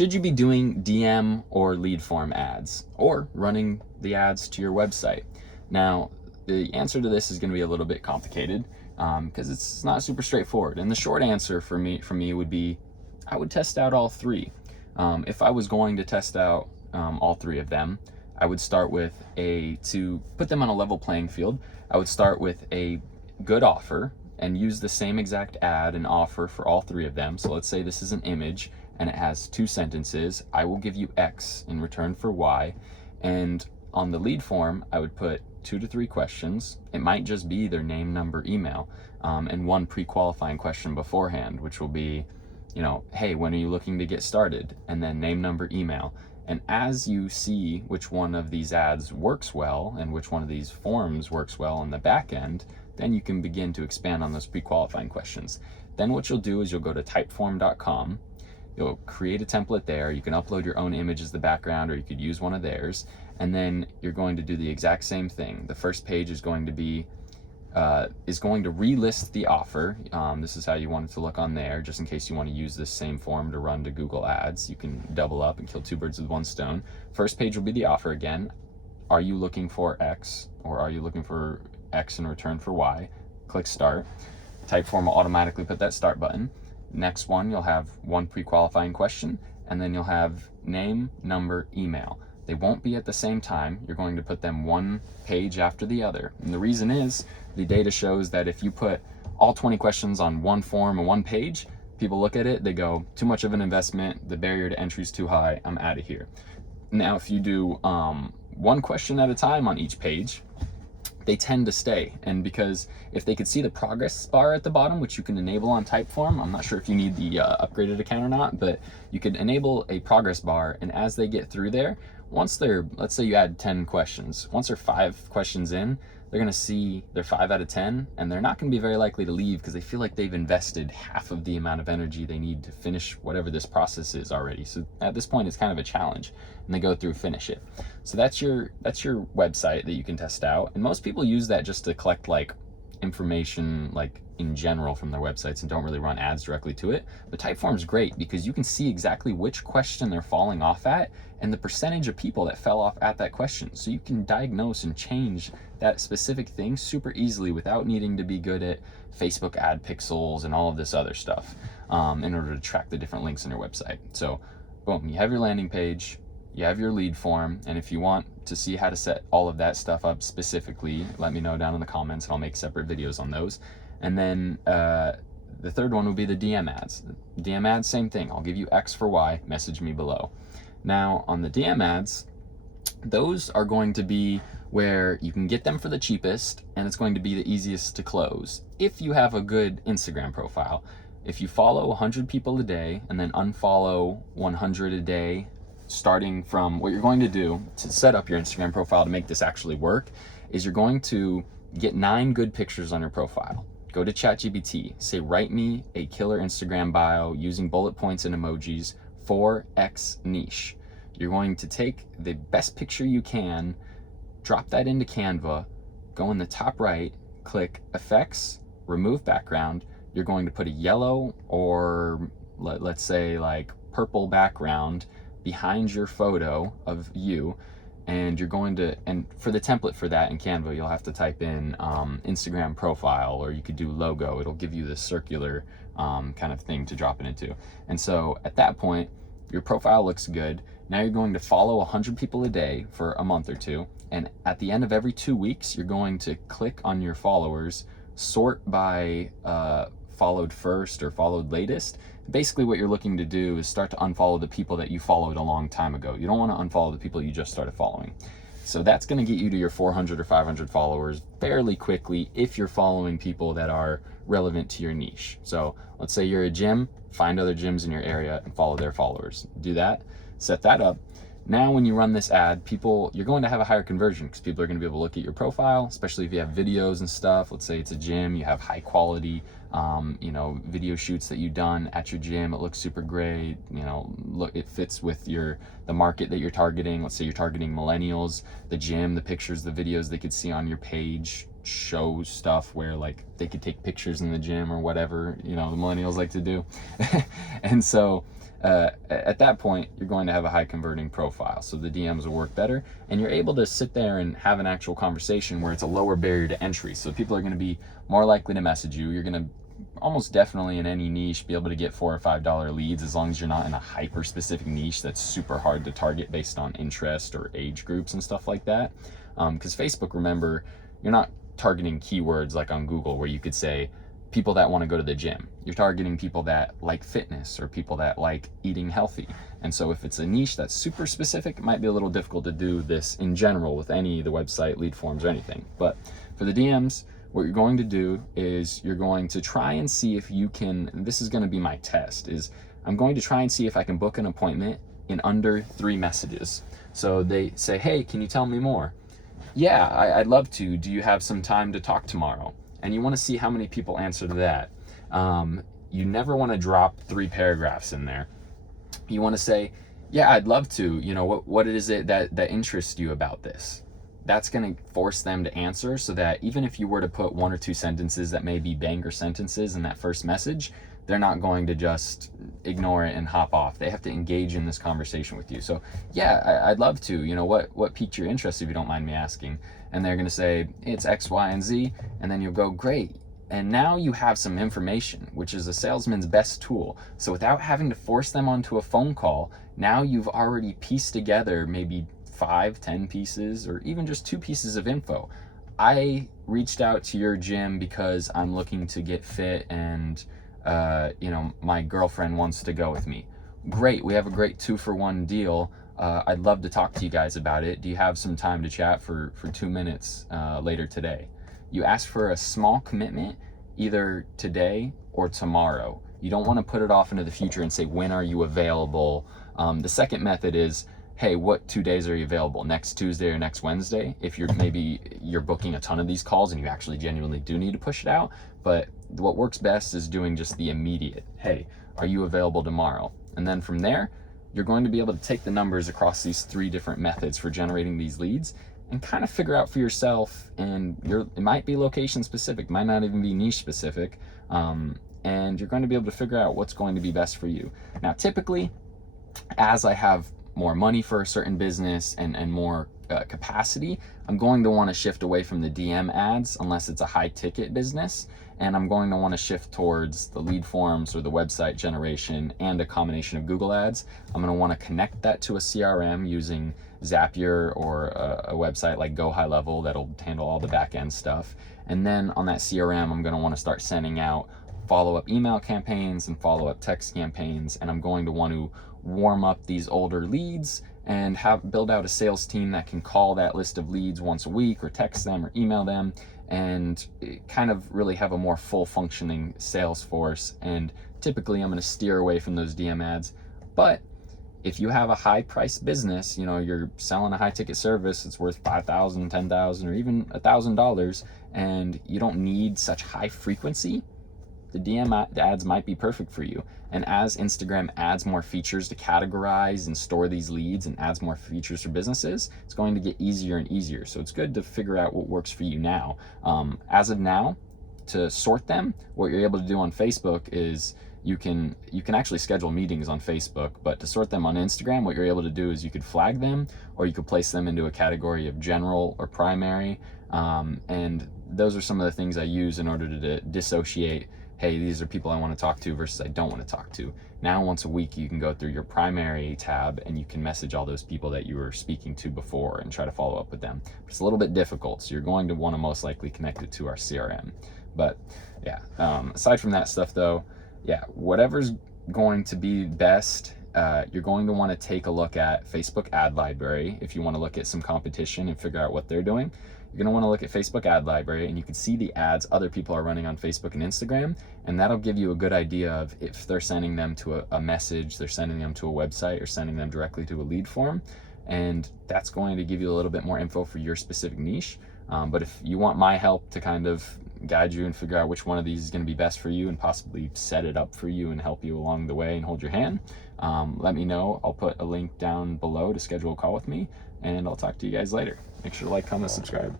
Should you be doing DM or lead form ads or running the ads to your website? Now, the answer to this is going to be a little bit complicated because it's not super straightforward. And the short answer from me would be I would test out all three. If I was going to test out all three of them, I would start with to put them on a level playing field, I would start with a good offer and use the same exact ad and offer for all three of them. So let's say this is an image and it has 2 sentences. I will give you X in return for Y. And on the lead form, I would put 2 to 3 questions. It might just be their name, number, email, and one pre-qualifying question beforehand, which will be, hey, when are you looking to get started? And then name, number, email. And as you see which one of these ads works well and which one of these forms works well on the back end, then you can begin to expand on those pre-qualifying questions. Then what you'll do is you'll go to typeform.com. You'll create a template there. You can upload your own image as the background, or you could use one of theirs. And then you're going to do the exact same thing. The first page is going to be relist the offer. This is how you want it to look on there, just in case you want to use this same form to run to Google Ads. You can double up and kill 2 birds with 1 stone. First page will be the offer again. Are you looking for X, or are you looking for X in return for Y? Click start. Typeform will automatically put that start button. Next one, you'll have one pre-qualifying question, and then you'll have name, number, email. They won't be at the same time. You're going to put them one page after the other. And the reason is the data shows that if you put all 20 questions on one form and one page, people look at it, they go, too much of an investment, the barrier to entry is too high, I'm out of here. Now, if you do one question at a time on each page, they tend to stay. And because if they could see the progress bar at the bottom, which you can enable on Typeform, I'm not sure if you need the upgraded account or not, but you could enable a progress bar, and as they get through there, once they're, let's say you add 10 questions, once they're 5 questions in, they're going to see they're 5 out of 10, and they're not going to be very likely to leave because they feel like they've invested half of the amount of energy they need to finish whatever this process is already. So at this point, it's kind of a challenge, and they go through, finish it. So that's your website that you can test out, and most people use that just to collect like information like in general from their websites and don't really run ads directly to it. But Typeform is great because you can see exactly which question they're falling off at and the percentage of people that fell off at that question. So you can diagnose and change that specific thing super easily without needing to be good at Facebook ad pixels and all of this other stuff in order to track the different links on your website. So boom, you have your landing page, you have your lead form, and if you want to see how to set all of that stuff up specifically, let me know down in the comments and I'll make separate videos on those. And then the third one will be the DM ads. DM ads, same thing. I'll give you X for Y, message me below. Now on the DM ads, those are going to be where you can get them for the cheapest, and it's going to be the easiest to close if you have a good Instagram profile. If you follow 100 people a day and then unfollow 100 a day, starting from, what you're going to do to set up your Instagram profile to make this actually work is you're going to get 9 good pictures on your profile. Go to ChatGPT, say, write me a killer Instagram bio using bullet points and emojis for X niche. You're going to take the best picture you can, drop that into Canva, go in the top right, click effects, remove background. You're going to put a yellow or let's say like purple background behind your photo of you, and you're going to, and for the template for that in Canva, you'll have to type in Instagram profile, or you could do logo. It'll give you this circular kind of thing to drop it into. And so at that point, your profile looks good. Now you're going to follow 100 people a day for a month or 2. And at the end of every 2 weeks, you're going to click on your followers, sort by followed first or followed latest. Basically what you're looking to do is start to unfollow the people that you followed a long time ago. You don't want to unfollow the people you just started following. So that's going to get you to your 400 or 500 followers fairly quickly if you're following people that are relevant to your niche. So let's say you're a gym, find other gyms in your area and follow their followers. Do that, set that up. Now when you run this ad, you're going to have a higher conversion because people are going to be able to look at your profile, especially if you have videos and stuff. Let's say it's a gym, you have high quality video shoots that you've done at your gym. It looks super great. Look, it fits with the market that you're targeting. Let's say you're targeting millennials. The gym, the pictures, the videos they could see on your page show stuff where like they could take pictures in the gym or whatever, the millennials like to do. And so at that point, you're going to have a high converting profile. So the DMs will work better, and you're able to sit there and have an actual conversation where it's a lower barrier to entry. So people are going to be more likely to message you. You're going to almost definitely in any niche be able to get $4 or $5 leads, as long as you're not in a hyper specific niche that's super hard to target based on interest or age groups and stuff like that. Because Facebook, remember, you're not targeting keywords like on Google where you could say people that want to go to the gym. You're targeting people that like fitness or people that like eating healthy. And so if it's a niche that's super specific, it might be a little difficult to do this in general with any of the website lead forms or anything. But for the DMs, what you're going to do is you're going to try and see if you can, this is going to be my test, is I'm going to try and see if I can book an appointment in under 3 messages. So they say, hey, can you tell me more? Yeah, I'd love to. Do you have some time to talk tomorrow? And you want to see how many people answer to that. You never want to drop 3 paragraphs in there. You want to say, yeah, I'd love to. What is it that interests you about this? That's going to force them to answer, so that even if you were to put 1 or 2 sentences that may be banger sentences in that first message, they're not going to just ignore it and hop off. They have to engage in this conversation with you. So yeah, I'd love to. What piqued your interest, if you don't mind me asking? And they're going to say, it's X, Y, and Z. And then you'll go, great. And now you have some information, which is a salesman's best tool. So without having to force them onto a phone call, now you've already pieced together maybe 5, 10 pieces, or even just 2 pieces of info. I reached out to your gym because I'm looking to get fit, and my girlfriend wants to go with me. Great, we have a great 2-for-1 deal. I'd love to talk to you guys about it. Do you have some time to chat for 2 minutes later today? You ask for a small commitment, either today or tomorrow. You don't want to put it off into the future and say, when are you available? The second method is, hey, what 2 days are you available? Next Tuesday or next Wednesday? If you're booking a ton of these calls and you actually genuinely do need to push it out. But what works best is doing just the immediate, hey, are you available tomorrow? And then from there, you're going to be able to take the numbers across these 3 different methods for generating these leads and kind of figure out for yourself. And it might be location specific, might not even be niche specific. And you're going to be able to figure out what's going to be best for you. Now, typically, as I have more money for a certain business and more capacity, I'm going to want to shift away from the DM ads unless it's a high ticket business, and I'm going to want to shift towards the lead forms or the website generation and a combination of Google ads. I'm going to want to connect that to a CRM using Zapier or a website like Go High Level that'll handle all the back end stuff. And then on that CRM, I'm going to want to start sending out follow-up email campaigns and follow-up text campaigns, and I'm going to want to warm up these older leads and build out a sales team that can call that list of leads once a week, or text them or email them, and kind of really have a more full functioning sales force. And typically I'm going to steer away from those DM ads. But if you have a high price business, you're selling a high ticket service, it's worth $5,000, $10,000, or even $1,000, and you don't need such high frequency, the DM ads might be perfect for you. And as Instagram adds more features to categorize and store these leads and adds more features for businesses, it's going to get easier and easier. So it's good to figure out what works for you now. As of now, to sort them, what you're able to do on Facebook is you can actually schedule meetings on Facebook, but to sort them on Instagram, what you're able to do is you could flag them, or you could place them into a category of general or primary. And those are some of the things I use in order to dissociate, hey, these are people I want to talk to versus I don't want to talk to. Now, once a week, you can go through your primary tab and you can message all those people that you were speaking to before and try to follow up with them. It's a little bit difficult, so you're going to want to most likely connect it to our CRM. But yeah, aside from that stuff though, yeah, whatever's going to be best, you're going to want to take a look at Facebook Ad Library if you want to look at some competition and figure out what they're doing. You're going to want to look at Facebook Ad Library, and you can see the ads other people are running on Facebook and Instagram, and that'll give you a good idea of if they're sending them to a message, they're sending them to a website, or sending them directly to a lead form. And that's going to give you a little bit more info for your specific niche. But if you want my help to kind of guide you and figure out which one of these is going to be best for you and possibly set it up for you and help you along the way and hold your hand, let me know. I'll put a link down below to schedule a call with me, and I'll talk to you guys later. Make sure to like, comment, subscribe.